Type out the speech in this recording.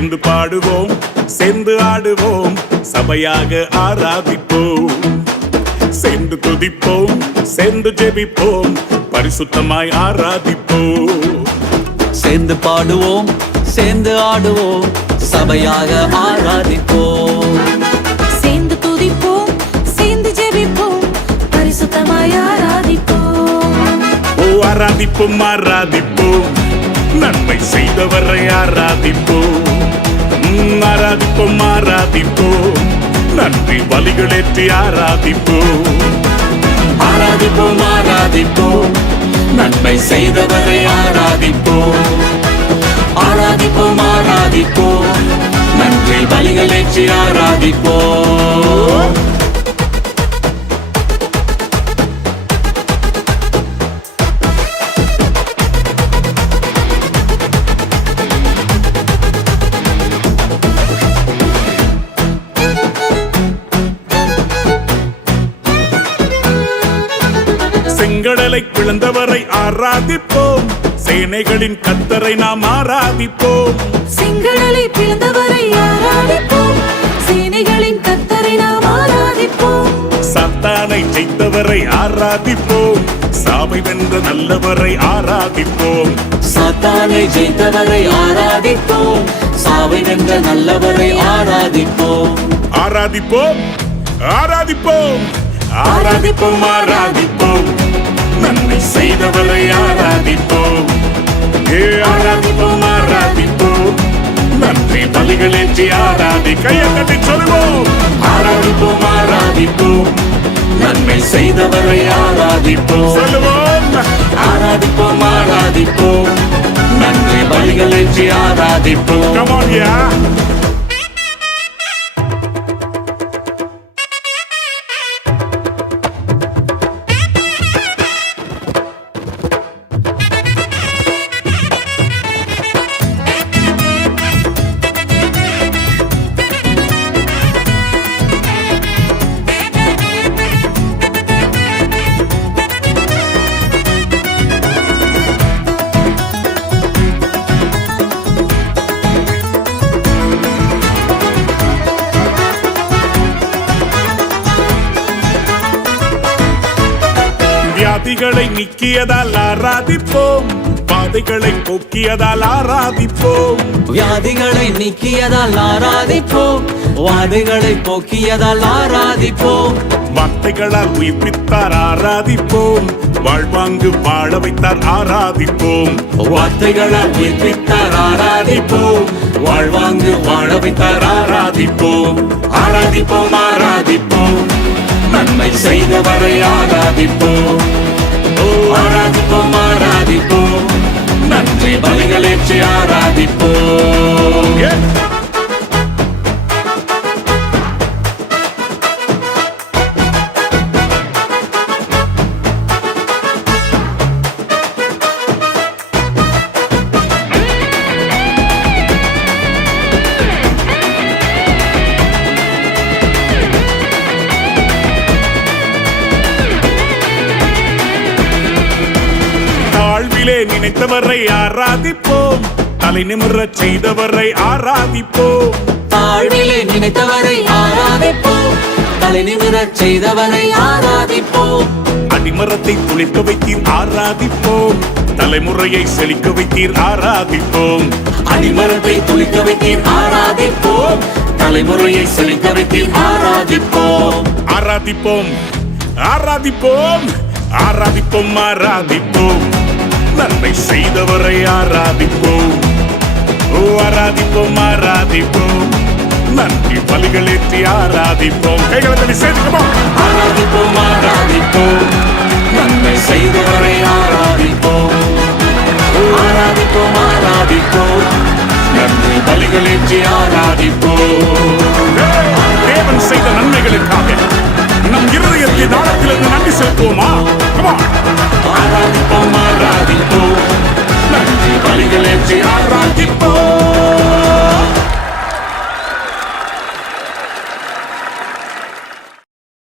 சேர்ந்து பாடுவோம், சேர்ந்து ஆடுவோம், சபையாக ஆராதிப்போம். சேர்ந்து துதிப்போம், சேர்ந்து ஜெபிப்போம், பரிசுத்தமாய் ஆராதிப்போம். சேர்ந்து பாடுவோம், சேர்ந்து ஆடுவோம், சபையாக ஆராதிப்போம். சேர்ந்து துதிப்போம், சேர்ந்து ஜெபிப்போம், பரிசுத்தமாய் ஆராதிப்போம். ஓ ஆராதிப்போம், ஆராதிப்போம், நன்மை செய்தவரை ஆராதிப்போம். ஆராதிப்போம், ஆராதிப்போம், நன்றி பலிகளேற்றி ஆராதிப்போம். ஆராதிப்போம், ஆராதிப்போம், நன்மை செய்தவரை ஆராதிப்போம். ஆராதிப்போம், ஆராதிப்போம், நன்றி பலிகளேற்றி ஆராதிப்போம். செங்கடலை பிளந்தவரை ஆராதிப்போம், சேனைகளின் கர்த்தரை நாம் ஆராதிப்போம். செங்கடலை பிளந்தவரை ஆராதிப்போம், சேனைகளின் கர்த்தரை நாம் ஆராதிப்போம். சாத்தானை ஜெயித்தவரை ஆராதிப்போம், சாவை வென்ற நல்லவரை ஆராதிப்போம். சாத்தானை ஜெயித்தவரை ஆராதிப்போம், சாவை வென்ற நல்லவரை ஆராதிப்போம். ஆராதிப்போம், ஆராதிப்போம், ஆராதிப்போம், ஆராதிப்போம், நன்மை செய்தவரை ஆராதிப்போம். ஆராதிப்போம், ஆராதிப்போம், நன்றி பலிகளேற்றி ஆராதி. கையை கட்டி சொல்லுவோம். ஆராதிப்போம், ஆராதிப்போம், நன்மை செய்தவரை ஆராதிப்போம். சொல்லுவோம். ஆராதிப்போம், ஆராதிப்போம், நன்றி பலிகளேற்றி ஆராதிப்போம். Come on, yeah. வியாதிகளை நீக்கியதால் ஆராதிப்போம், பாதைகளை போக்கியதால் ஆராதிப்போம். வியாதிகளை நீக்கியதால் ஆராதிப்போம், வாதைகளை போக்கியதால் ஆராதிப்போம். வார்த்தைகளால் உயிர்ப்பித்தார் ஆராதிப்போம், வாழ்வாங்கு வாழ வைத்தார் ஆராதிப்போம். வார்த்தைகளால் உயிர்ப்பித்தார் ஆராதிப்போம், வாழ்வாங்கு வாழ வைத்தார் ஆராதிப்போம். ஆராதிப்போம், ஆராதிப்போம், நன்மை செய்தவரை ஆராதிப்போம். ஆராதிப்போம், ஆராதிப்போம், நன்றி பலிகளேற்றி ஆராதிப்போம். தாழ்விலே நினைத்தவரை ஆராதிப்போம், தலை நிமிரச் செய்தவரை ஆராதிப்போம். தாழ்விலே நினைத்தவரை ஆராதிப்போம், தலை நிமிரச் செய்தவரை ஆராதிப்போம். அடிமரத்தை துளிர்க்க வைத்தீர் ஆராதிப்போம், தலைமுறையை செழிக்க வைத்தீர் ஆராதிப்போம். அடிமரத்தை துளிக்க வைத்தீர் ஆராதிப்போம், தலைமுறையை செழிக்க வைத்தீர் ஆராதிப்போம். ஆராதிப்போம், ஆராதிப்போம், ஆராதிப்போம், ஆராதிப்போம், நன்மை செய்தவரை ஆராதிப்போம். ஓ ஆராதிப்போம், ஆராதிப்போம், நன்றி பலிகளேற்றி ஆராதிப்போம். கைகளை தட்டி சேர்த்துக்கோம். ஆராதிப்போம், ஆராதிப்போம், நன்மை செய்தவரை ஆராதிப்போம். ஆராதிப்போம், ஆராதிப்போம், நன்றி பலிகளேற்றி ஆராதிப்போம். தேவன் செய்த